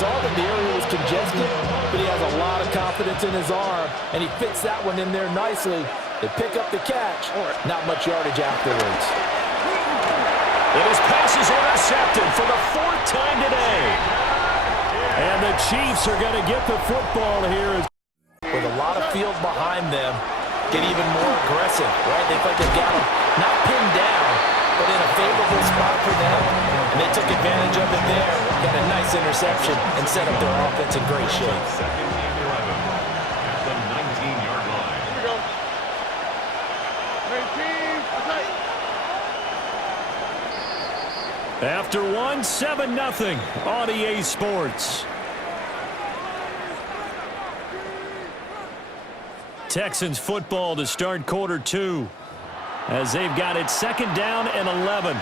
saw that the area was congested, but he has a lot of confidence in his arm, and he fits that one in there nicely. They pick up the catch. Not much yardage afterwards. And his pass is intercepted for the 4th time today. And the Chiefs are going to get the football here. With a lot of field behind them, get even more aggressive, right? They feel like they've got him not pinned down, but in a favorable spot for them. And they took advantage of it there. Got a nice interception and set up their offense in great shape. Second and 11 at the 19-yard line. Here we go. 19. After one, 7-0 on EA Sports. Texans football to start quarter 2 as they've got it 2nd down and 11.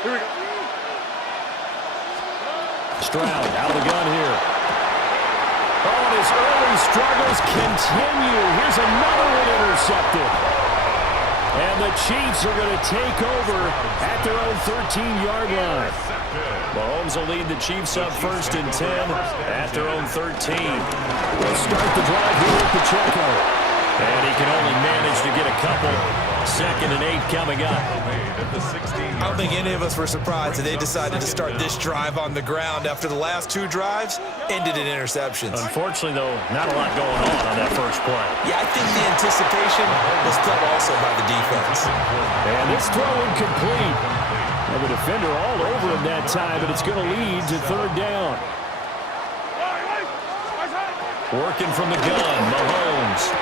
Here we go. Stroud out of the gun here. Oh, and his early struggles continue. Here's another one intercepted. And the Chiefs are going to take over at their own 13-yard line. Mahomes will lead the Chiefs up 1st and 10 at their own 13. They'll start the drive here with Pacheco. And he can only manage to get a couple. 2nd and 8 coming up. I don't think any of us were surprised that they decided to start this drive on the ground after the last 2 drives ended in interceptions. Unfortunately, though, not a lot going on that first play. Yeah, I think the anticipation was felt also by the defense. And this throw incomplete. And the defender all over him that time, but it's going to lead to 3rd down. Working from the gun, Mahomes.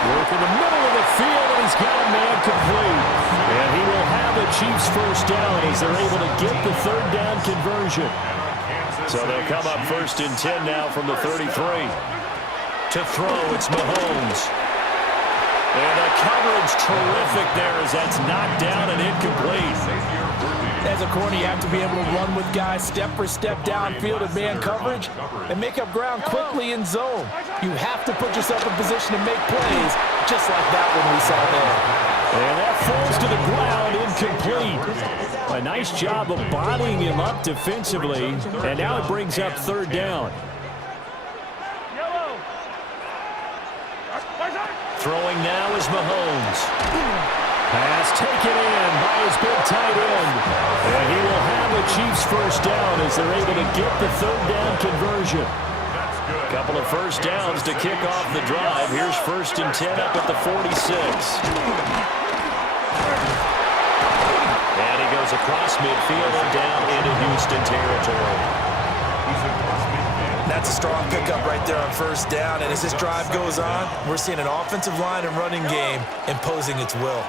Work in the middle of the field, and he's got a man complete. And he will have the Chiefs 1st down as they're able to get the 3rd down conversion. So they'll come up 1st and 10 now from the 33. To throw, it's Mahomes. And the coverage terrific there as that's knocked down and incomplete. As a corner, you have to be able to run with guys step for step downfield in man coverage and make up ground quickly in zone. You have to put yourself in position to make plays, just like that one we saw there. And that falls to the ground, incomplete. A nice job of bodying him up defensively, and now it brings up 3rd down. Throwing now is Mahomes. Pass taken in by his big tight end. And he will have the Chiefs 1st down as they're able to get the 3rd down conversion. Couple of 1st downs to kick off the drive. Here's 1st and 10 up at the 46. And he goes across midfield and down into Houston territory. That's a strong pickup right there on 1st down. And as this drive goes on, we're seeing an offensive line and running game imposing its will.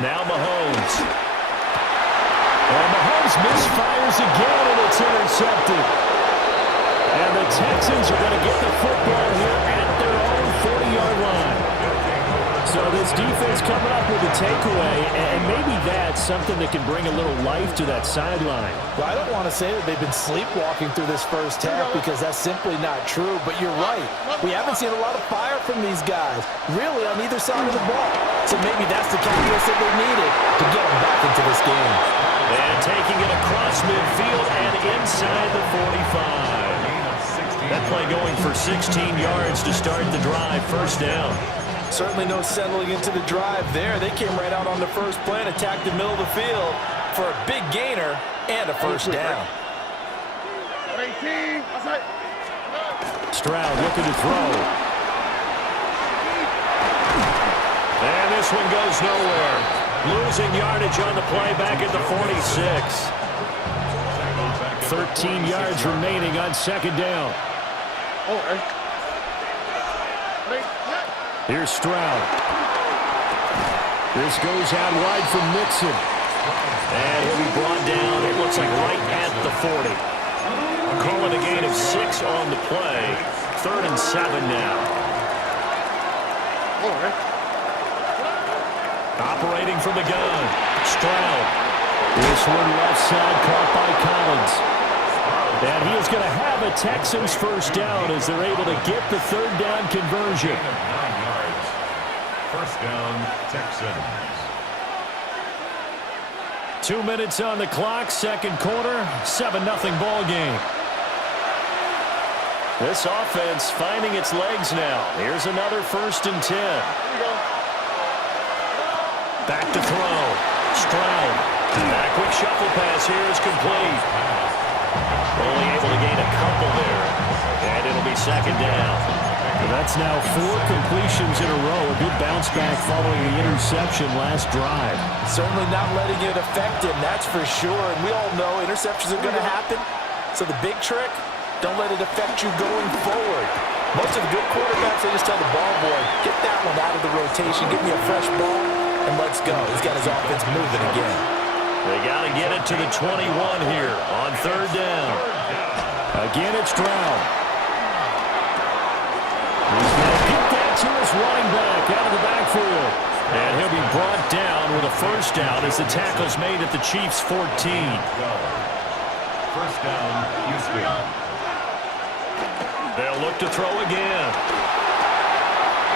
Now Mahomes. And Mahomes misfires again, and it's intercepted. And the Texans are going to get the football here at their own 40-yard line. So this defense coming up with a takeaway, and maybe that's something that can bring a little life to that sideline. Well, I don't want to say that they've been sleepwalking through this first half because that's simply not true, but you're right. We haven't seen a lot of fire from these guys, really on either side of the ball. So maybe that's the catalyst that they needed to get them back into this game. And taking it across midfield and inside the 45. That play going for 16 yards to start the drive, 1st down. Certainly no settling into the drive there. They came right out on the first play and attacked the middle of the field for a big gainer and a 1st down. Stroud looking to throw. And this one goes nowhere. Losing yardage on the play back at the 46. 13 yards remaining on 2nd down. Here's Stroud. This goes out wide from Mixon. And he'll be brought down, it looks like right at the 40. Calling a gain of 6 on the play. 3rd and 7 now. Operating from the gun. Stroud. This one left side caught by Collins. And he is going to have a Texans 1st down as they're able to get the 3rd down conversion. 9 yards. 1st down, Texans. 2 minutes on the clock, second quarter, 7-0 ball game. This offense finding its legs now. Here's another 1st and 10. Back to throw. Stroud. That quick shuffle pass here is complete. Only able to gain a couple there. And it'll be 2nd down. And that's now 4 completions in a row. A good bounce back following the interception last drive. Certainly not letting it affect him, that's for sure. And we all know interceptions are going to happen. So the big trick, don't let it affect you going forward. Most of the good quarterbacks, they just tell the ball boy, get that one out of the rotation, give me a fresh ball, and let's go. He's got his offense moving again. They got to get it to the 21 here on 3rd down. Again, it's Stroud. He's going to get that to his running back out of the backfield. And he'll be brought down with a 1st down as the tackle's made at the Chiefs' 14. 1st down, Houston. They'll look to throw again.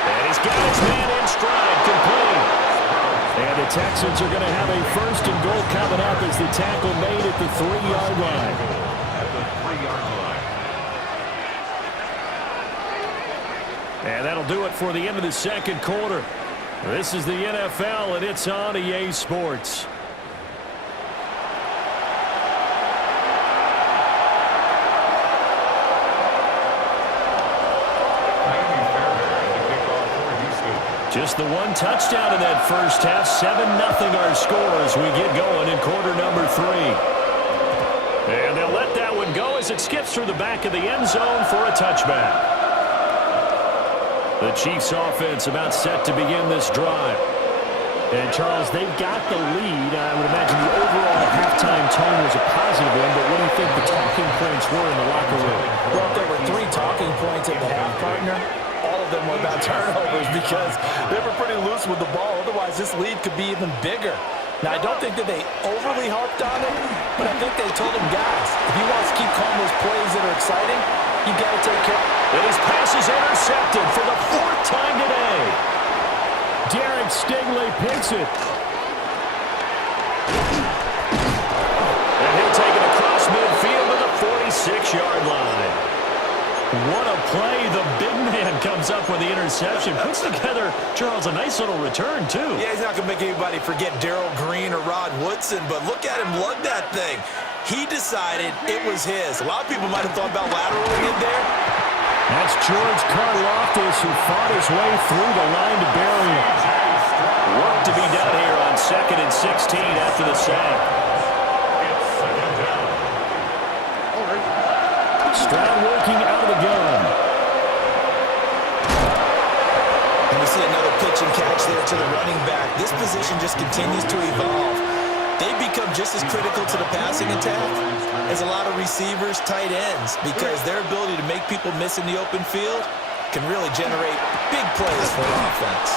And he's got his man in stride, complete. And the Texans are going to have a 1st and goal coming up as the tackle made at the 3-yard line. At the 3-yard line. And that'll do it for the end of the second quarter. This is the NFL, and it's on EA Sports. Just the 1 touchdown in that first half. 7-0 our score as we get going in quarter number 3. And they'll let that one go as it skips through the back of the end zone for a touchback. The Chiefs offense about set to begin this drive. And Charles, they've got the lead. I would imagine the overall halftime tone was a positive one, but what do you think the talking points were in the locker room? Well, if there were 3 talking points at the half, partner, all of them were about turnovers because they were pretty loose with the ball. Otherwise, this lead could be even bigger. Now, I don't think that they overly harped on it, but I think they told him, guys, if you want to keep calling those plays that are exciting, you got to take care of it. And his pass is intercepted for the 4th time today. Derek Stingley picks it. And he'll take it across midfield to the 46-yard line. What a play. The big man comes up with the interception. Puts together, Charles, a nice little return, too. Yeah, he's not going to make anybody forget Darrell Green or Rod Woodson, but look at him lug that thing. He decided it was his. A lot of people might have thought about lateraling it there. That's George Karlaftis who fought his way through the line to bury him. Work to be done here on 2nd and 16 after the sack. Stroud working out of the gun. And we see another pitch and catch there to the running back. This position just continues to evolve. They become just as critical to the passing attack as a lot of receivers, tight ends, because their ability to make people miss in the open field can really generate big plays for an offense.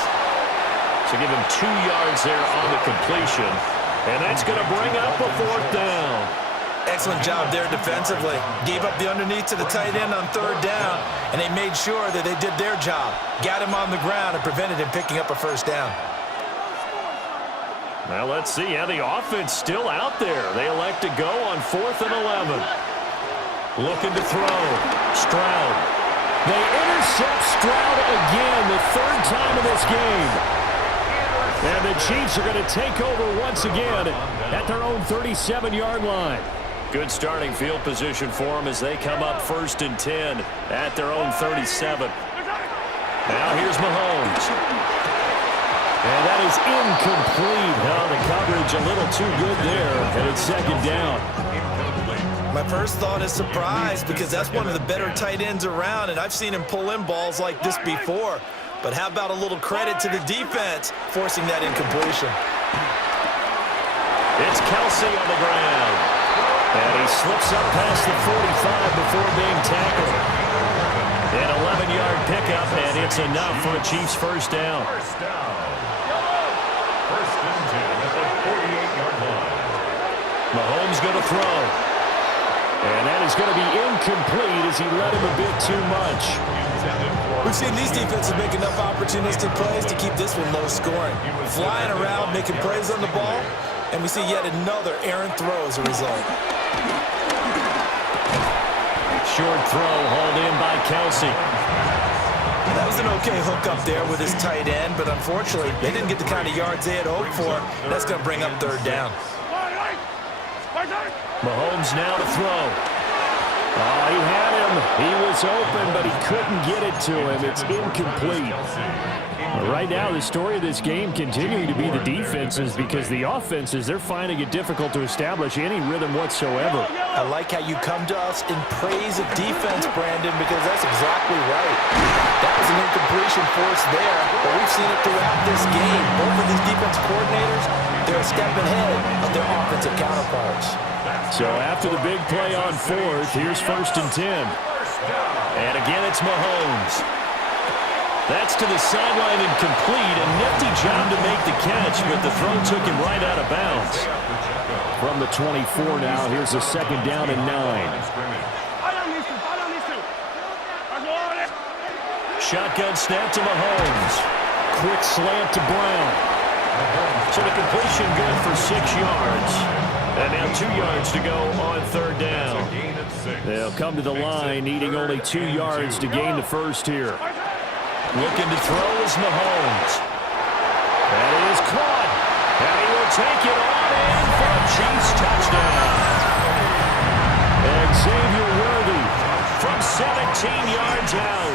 So give him 2 yards there on the completion, and that's going to bring up a 4th down. Excellent job there defensively. Gave up the underneath to the tight end on 3rd down, and they made sure that they did their job. Got him on the ground and prevented him picking up a 1st down. Well, let's see how the offense still out there. They elect to go on 4th and 11. Looking to throw. Stroud. They intercept Stroud again, the 3rd time in this game. And the Chiefs are going to take over once again at their own 37-yard line. Good starting field position for them as they come up 1st and 10 at their own 37. Now here's Mahomes. And that is incomplete. Oh, the coverage a little too good there, and it's 2nd down. My first thought is surprise because that's one of the better tight ends around, and I've seen him pull in balls like this before. But how about a little credit to the defense forcing that incompletion? It's Kelsey on the ground. And he slips up past the 45 before being tackled. An 11-yard pickup, and it's enough for a Chiefs 1st down. 1st down. 1st and 10 at the 48-yard line. Mahomes going to throw. And that is going to be incomplete as he led him a bit too much. We've seen these defenses make enough opportunistic plays to keep this one low scoring. Flying around, making plays on the ball, And we see yet another errant throw as a result. Short throw hauled in by Kelsey. That was an okay hook up there with his tight end, but unfortunately, they didn't get the kind of yards they had hoped for. That's going to bring up third down. Mahomes now to throw. Oh, he had him. He was open, but he couldn't get it to him. It's incomplete. Right now, the story of this game continuing to be the defenses, because the offenses, they're finding it difficult to establish any rhythm whatsoever. I like how you come to us in praise of defense, Brandon, because that's exactly right. That was an incompletion force there, but we've seen it throughout this game. Both of these defense coordinators, they're a step ahead of their offensive counterparts. So after the big play on fourth, here's 1st and 10. And again, it's Mahomes. That's to the sideline and complete. A nifty job to make the catch, but the throw took him right out of bounds. From the 24 now, here's a 2nd down and 9. Shotgun snap to Mahomes. Quick slant to Brown. So the completion good for 6 yards. And now 2 yards to go on 3rd down. They'll come to the line, needing only 2 yards to gain the first here. Looking to throw is Mahomes. That is caught. And he will take it on in for a Chiefs touchdown. Xavier Worthy from 17 yards out.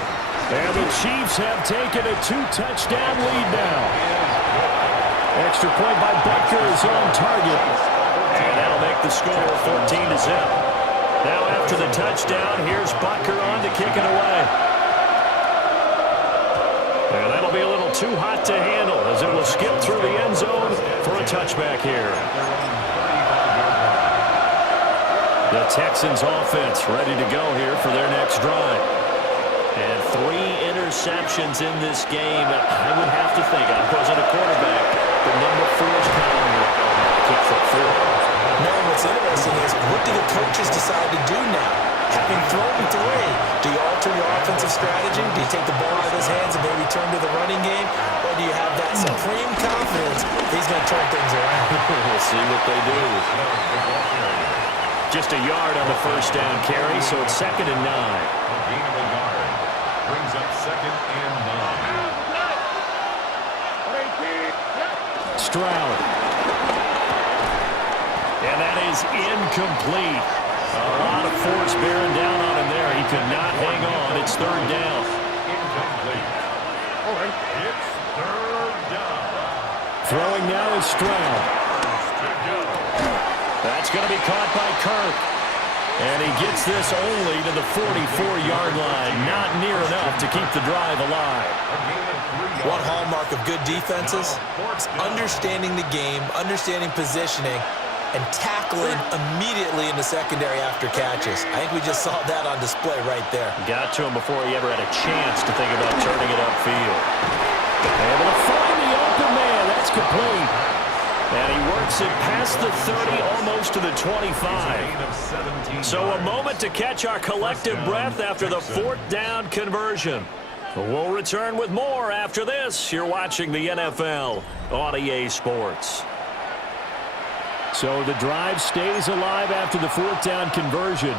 And the Chiefs have taken a 2-touchdown lead now. Extra point by Butker is on target. And that'll make the score 14-0. Now after the touchdown, here's Butker on to kick it away. And that'll be a little too hot to handle as it will skip through the end zone for a touchback here. The Texans offense ready to go here for their next drive. And 3 interceptions in this game. I would have to think, I wasn't a quarterback, but number 4 is pounding it. Kick for 4. Man, what's interesting is, what do the coaches decide to do now? Having thrown 3, do you alter your offensive strategy? Do you take the ball out of his hands and maybe turn to the running game? Or do you have that supreme confidence he's going to turn things around? We'll see what they do. Just a yard on the 1st down carry, so it's 2nd and 9. Gain of a yard brings up 2nd and 9. Stroud. And that is incomplete. A lot of force bearing down on him there. He could not hang on. It's 3rd down. Incomplete. It's 3rd down. Throwing now is Stroud. That's going to be caught by Kirk. And he gets this only to the 44-yard line. Not near enough to keep the drive alive. One hallmark of good defenses is understanding the game, understanding positioning, and tackling immediately in the secondary after catches. I think we just saw that on display right there. Got to him before he ever had a chance to think about turning it upfield. Able to find the open man. That's complete. And he works it past the 30, almost to the 25. So a moment to catch our collective breath after the 4th down conversion. We'll return with more after this. You're watching the NFL on EA Sports. So the drive stays alive after the 4th down conversion.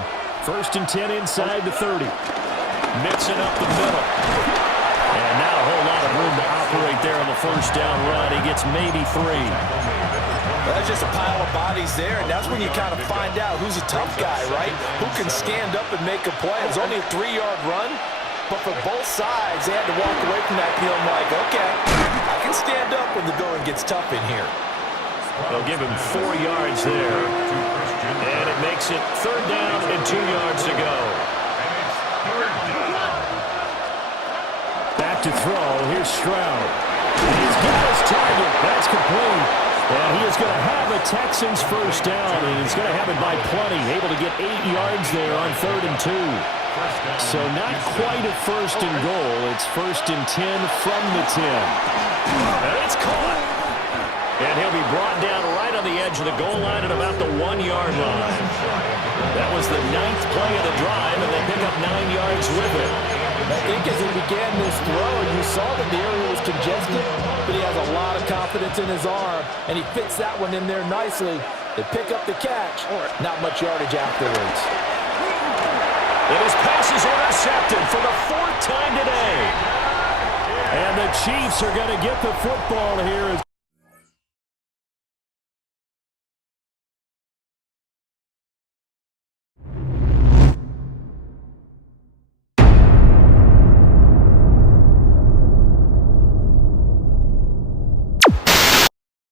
1st and 10 inside the 30. Mixing up the middle. And not a whole lot of room to operate there on the 1st down run. He gets maybe 3. That's just a pile of bodies there, and that's when you kind of find out who's a tough guy, right? Who can stand up and make a play. It was only a 3-yard run, but for both sides, they had to walk away from that feeling like, okay, I can stand up when the going gets tough in here. They'll give him 4 yards there. And it makes it 3rd down and 2 yards to go. Back to throw. Here's Stroud. He's got his target. That's complete. And he is going to have the Texans 1st down. And he's going to have it by plenty. Able to get 8 yards there on 3rd and 2. So not quite a 1st and goal. It's 1st and 10 from the 10. And it's caught. And he'll be brought down right on the edge of the goal line at about the 1-yard line. That was the 9th play of the drive, and they pick up 9 yards with it. That think as he began this throw, you saw that the area was congested, but he has a lot of confidence in his arm, and he fits that one in there nicely. They pick up the catch. Not much yardage afterwards. And his pass is intercepted for the 4th time today. And the Chiefs are going to get the football here.